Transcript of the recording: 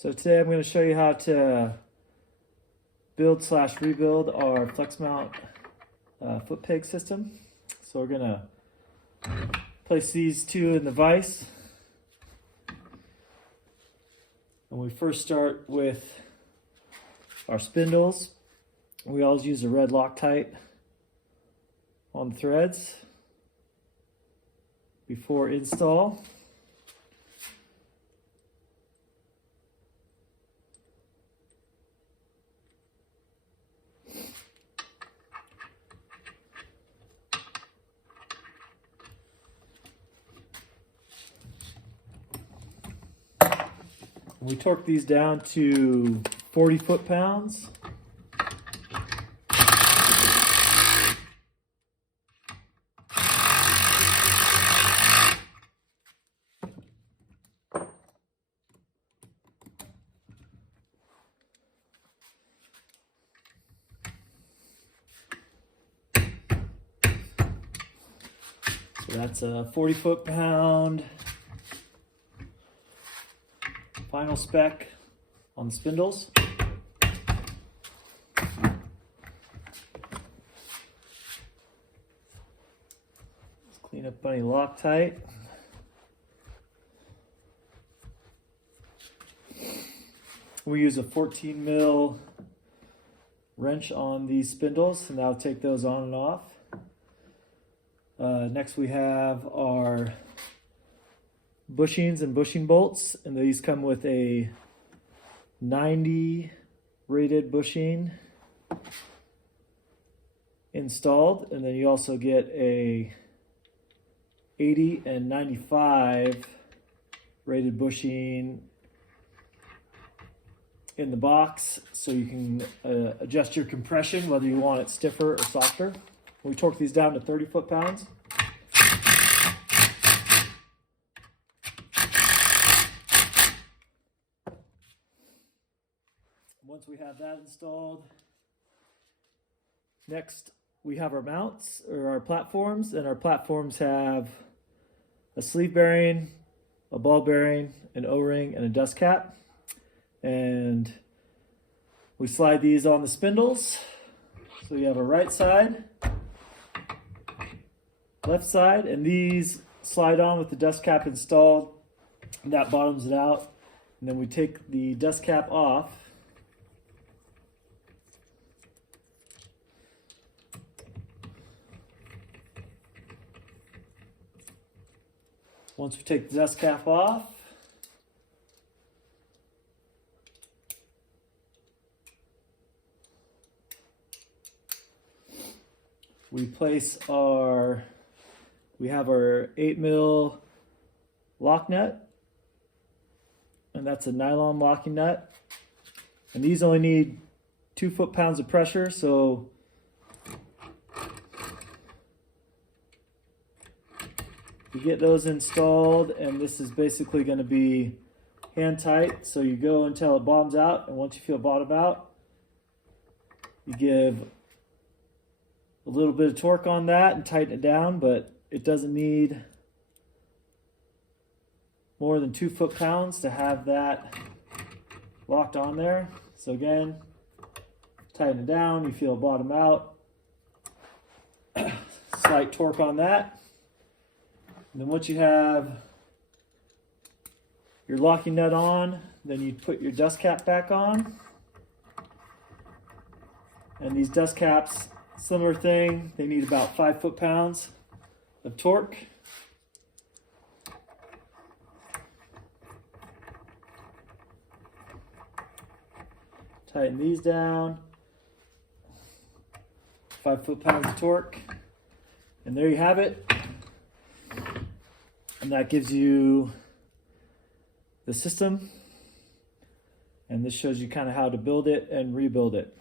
So today I'm going to show you how to build/rebuild our Flex-Mount Footpeg system. So we're going to place these two in the vise. And we first start with our spindles. We always use a red Loctite on the threads before install. We torque these down to 40 foot-pounds. So that's a 40 foot-pound final spec on the spindles. Let's clean up any Loctite. We use a 14 mil wrench on these spindles, and that'll take those on and off. Next we have our bushings and bushing bolts, and these come with a 90 rated bushing installed, and then you also get a 80 and 95 rated bushing in the box, so you can adjust your compression whether you want it stiffer or softer. We torque these down to 30 foot-pounds. Once we have that installed, next we have our mounts, or our platforms, and our platforms have a sleeve bearing, a ball bearing, an O-ring, and a dust cap. And we slide these on the spindles. So you have a right side, left side, and these slide on with the dust cap installed. And that bottoms it out. And then we take the dust cap off. Once we take the dust cap off, we have our 8 mil lock nut, and that's a nylon locking nut. And these only need 2 foot-pounds of pressure, so you get those installed, and this is basically going to be hand tight. So you go until it bottoms out, and once you feel bottom out, you give a little bit of torque on that and tighten it down, but it doesn't need more than 2 foot-pounds to have that locked on there. So again, tighten it down, you feel it bottom out. Slight torque on that. And then once you have your locking nut on, then you put your dust cap back on. And these dust caps, similar thing, they need about 5 foot-pounds of torque. Tighten these down. 5 foot-pounds of torque. And there you have it. And that gives you the system. And this shows you kind of how to build it and rebuild it.